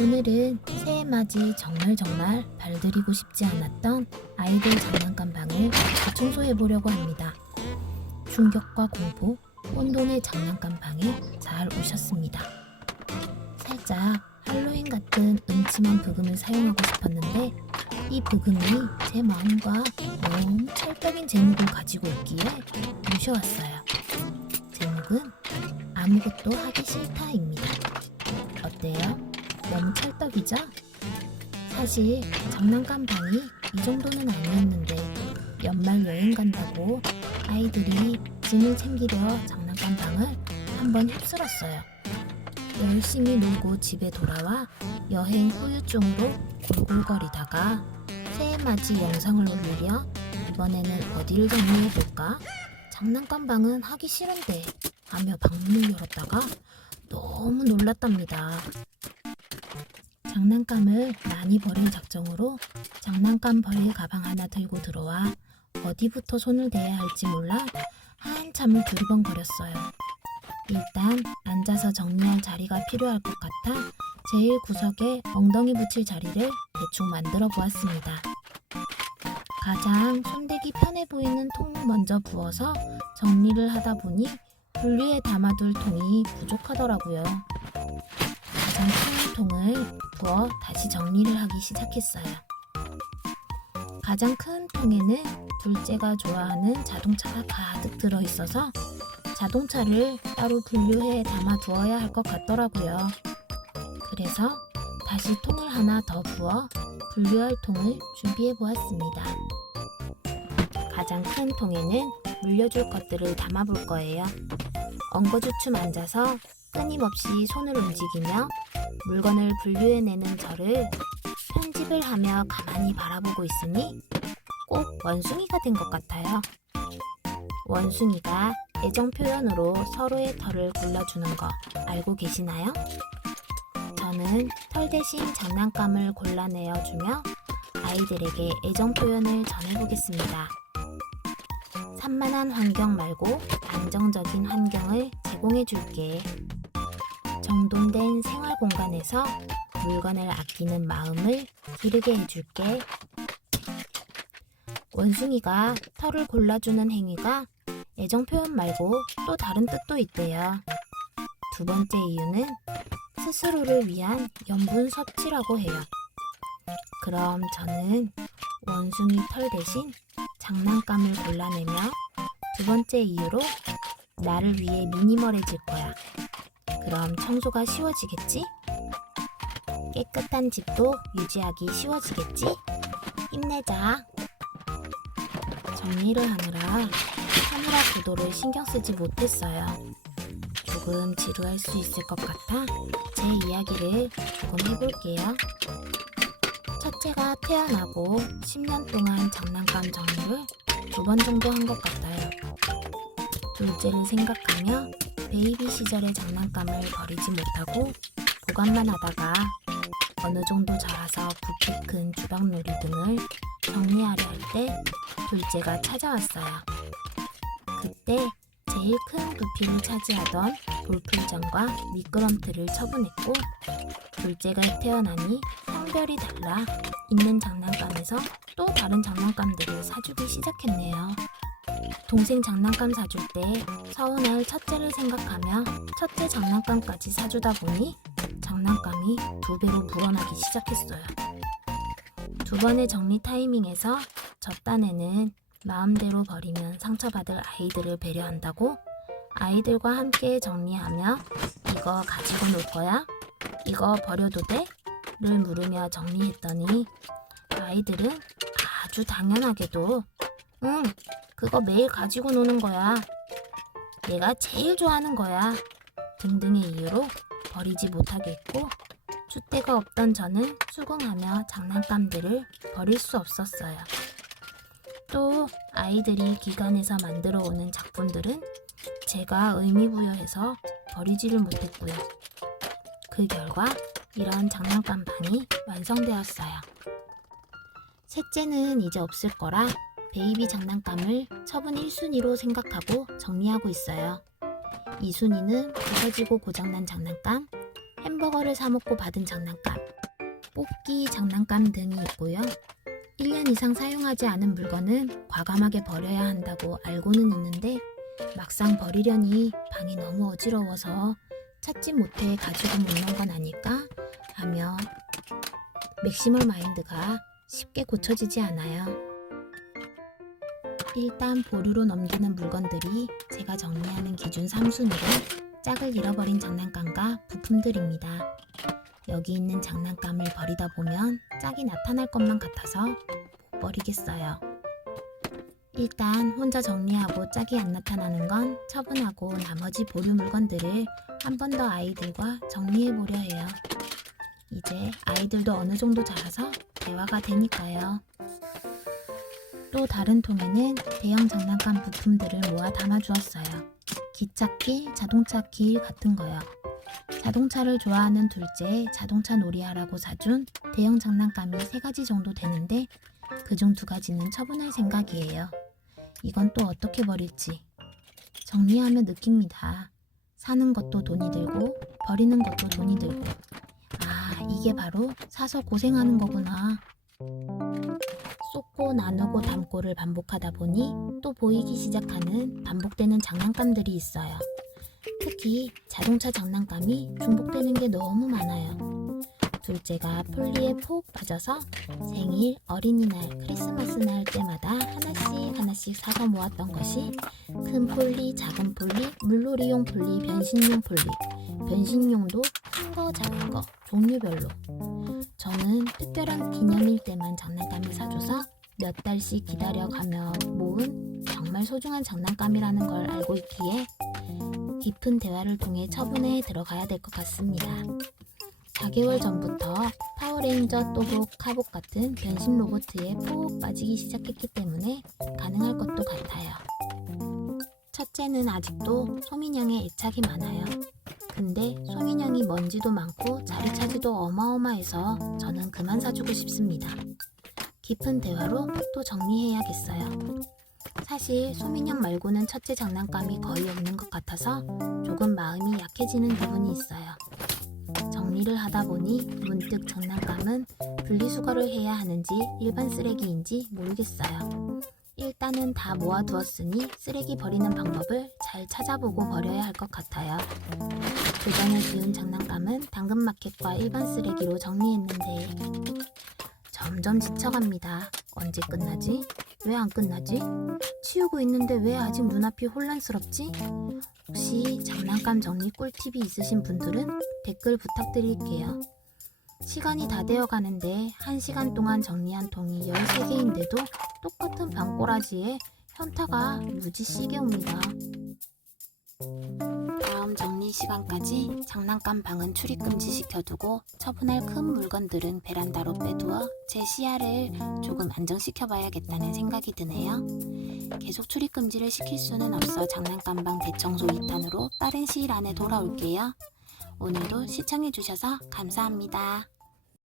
오늘은 새해맞이 정말 발들이고 싶지 않았던 아이들 장난감 방을 대청소해 보려고 합니다. 충격과 공포, 혼돈의 장난감 방에 잘 오셨습니다. 살짝 할로윈 같은 음침한 브금을 사용하고 싶었는데 이 브금이 제 마음과 너무 찰떡인 제목을 가지고 있기에 모셔왔어요. 제목은 아무것도 하기 싫다입니다. 어때요? 너무 찰떡이죠? 사실 장난감 방이 이 정도는 아니었는데 연말 여행 간다고 아이들이 짐을 챙기려 장난감 방을 한번 휩쓸었어요. 열심히 놀고 집에 돌아와 여행 후유증으로 골골거리다가 새해맞이 영상을 올리려 이번에는 어디를 정리해볼까? 장난감 방은 하기 싫은데 하며 방문을 열었다가 너무 놀랐답니다. 장난감을 많이 버릴 작정으로 장난감 버릴 가방 하나 들고 들어와 어디부터 손을 대야 할지 몰라 한참을 두리번거렸어요. 일단 앉아서 정리할 자리가 필요할 것 같아 제일 구석에 엉덩이 붙일 자리를 대충 만들어 보았습니다. 가장 손대기 편해 보이는 통을 먼저 부어서 정리를 하다 보니 분리에 담아둘 통이 부족하더라고요. 가장 큰 통을 부어 다시 정리를 하기 시작했어요. 가장 큰 통에는 둘째가 좋아하는 자동차가 가득 들어있어서 자동차를 따로 분류해 담아 두어야 할 것 같더라고요. 그래서 다시 통을 하나 더 부어 분류할 통을 준비해 보았습니다. 가장 큰 통에는 물려줄 것들을 담아 볼 거예요. 엉거주춤 앉아서 끊임없이 손을 움직이며 물건을 분류해내는 저를 편집을 하며 가만히 바라보고 있으니 꼭 원숭이가 된 것 같아요. 원숭이가 애정 표현으로 서로의 털을 골라주는 거 알고 계시나요? 저는 털 대신 장난감을 골라내어주며 아이들에게 애정 표현을 전해보겠습니다. 산만한 환경 말고 안정적인 환경을 제공해줄게. 정돈된 생활 공간에서 물건을 아끼는 마음을 기르게 해줄게. 원숭이가 털을 골라주는 행위가 애정 표현 말고 또 다른 뜻도 있대요. 두 번째 이유는 스스로를 위한 염분 섭취라고 해요. 그럼 저는 원숭이 털 대신 장난감을 골라내며 두 번째 이유로 나를 위해 미니멀해질 거야. 그럼 청소가 쉬워지겠지? 깨끗한 집도 유지하기 쉬워지겠지? 힘내자. 정리를 하느라 카메라 구도를 신경 쓰지 못했어요. 조금 지루할 수 있을 것 같아 제 이야기를 조금 해볼게요. 첫째가 태어나고 10년 동안 장난감 정리를 2번 정도 한 것 같아요. 둘째를 생각하며 베이비 시절의 장난감을 버리지 못하고 보관만 하다가 어느 정도 자라서 부피 큰 주방놀이 등을 정리하려 할 때 둘째가 찾아왔어요. 그때 제일 큰 부피를 차지하던 볼풀장과 미끄럼틀을 처분했고 둘째가 태어나니 성별이 달라 있는 장난감에서 또 다른 장난감들을 사주기 시작했네요. 동생 장난감 사줄 때 서운할 첫째를 생각하며 첫째 장난감까지 사주다 보니 장난감이 2배로 불어나기 시작했어요. 두 번의 정리 타이밍에서 저 딴에는 마음대로 버리면 상처받을 아이들을 배려한다고 아이들과 함께 정리하며 이거 가지고 놀 거야? 이거 버려도 돼? 를 물으며 정리했더니 아이들은 아주 당연하게도 응, 그거 매일 가지고 노는 거야. 얘가 제일 좋아하는 거야. 등등의 이유로 버리지 못하게 했고 줏대가 없던 저는 수긍하며 장난감들을 버릴 수 없었어요. 또 아이들이 기관에서 만들어 오는 작품들은 제가 의미부여해서 버리지를 못했고요. 그 결과 이런 장난감 방이 완성되었어요. 셋째는 이제 없을 거라 베이비 장난감을 처분 1순위로 생각하고 정리하고 있어요. 2순위는 부서지고 고장난 장난감, 햄버거를 사 먹고 받은 장난감, 뽑기 장난감 등이 있고요. 1년 이상 사용하지 않은 물건은 과감하게 버려야 한다고 알고는 있는데 막상 버리려니 방이 너무 어지러워서 찾지 못해 가지고 묻는 건 아닐까 하며 맥시멀 마인드가 쉽게 고쳐지지 않아요. 일단 보류로 넘기는 물건들이 제가 정리하는 기준 3순위로 짝을 잃어버린 장난감과 부품들입니다. 여기 있는 장난감을 버리다 보면 짝이 나타날 것만 같아서 못 버리겠어요. 일단 혼자 정리하고 짝이 안 나타나는 건 처분하고 나머지 보류 물건들을 한 번 더 아이들과 정리해 보려 해요. 이제 아이들도 어느 정도 자라서 대화가 되니까요. 또 다른 통에는 대형 장난감 부품들을 모아 담아 주었어요. 기찻길, 자동차 길 같은 거요. 자동차를 좋아하는 둘째에 자동차 놀이하라고 사준 대형 장난감이 3가지 정도 되는데 그중 2가지는 처분할 생각이에요. 이건 또 어떻게 버릴지 정리하며 느낍니다. 사는 것도 돈이 들고 버리는 것도 돈이 들고, 아, 이게 바로 사서 고생하는 거구나. 쏟고 나누고 담고를 반복하다 보니 또 보이기 시작하는 반복되는 장난감들이 있어요. 특히 자동차 장난감이 중복되는 게 너무 많아요. 둘째가 폴리에 푹 빠져서 생일, 어린이날, 크리스마스 날 때마다 하나씩 사서 모았던 것이 큰 폴리, 작은 폴리, 물놀이용 폴리, 변신용 폴리, 변신용도 큰 거, 작은 거, 종류별로. 저는 특별한 기념일 때만 장난감을 사줘서 몇 달씩 기다려가며 모은 정말 소중한 장난감이라는 걸 알고 있기에 깊은 대화를 통해 처분에 들어가야 될 것 같습니다. 4개월 전부터 파워레인저, 또복, 카복 같은 변신 로봇에 푹 빠지기 시작했기 때문에 가능할 것도 같아요. 첫째는 아직도 소민형에 애착이 많아요. 근데 소민형이 먼지도 많고 자리 차지도 어마어마해서 저는 그만 사주고 싶습니다. 깊은 대화로 또 정리해야겠어요. 사실 소민형 말고는 첫째 장난감이 거의 없는 것 같아서 조금 마음이 약해지는 부분이 있어요. 정리를 하다 보니 문득 장난감은 분리수거를 해야 하는지 일반 쓰레기인지 모르겠어요. 일단은 다 모아두었으니 쓰레기 버리는 방법을 잘 찾아보고 버려야 할 것 같아요. 그 전에 비운 장난감은 당근마켓과 일반 쓰레기로 정리했는데 점점 지쳐갑니다. 언제 끝나지? 왜 안 끝나지? 치우고 있는데 왜 아직 눈앞이 혼란스럽지? 혹시 장난감 정리 꿀팁이 있으신 분들은 댓글 부탁드릴게요. 시간이 다 되어 가는데 1시간 동안 정리한 통이 13개인데도 똑같은 방꼬라지에 현타가 무지시게 옵니다. 다음 정리 시간까지 장난감 방은 출입금지 시켜두고 처분할 큰 물건들은 베란다로 빼두어 제 시야를 조금 안정시켜봐야겠다는 생각이 드네요. 계속 출입금지를 시킬 수는 없어 장난감 방 대청소 2탄으로 빠른 시일 안에 돌아올게요. 오늘도 시청해주셔서 감사합니다.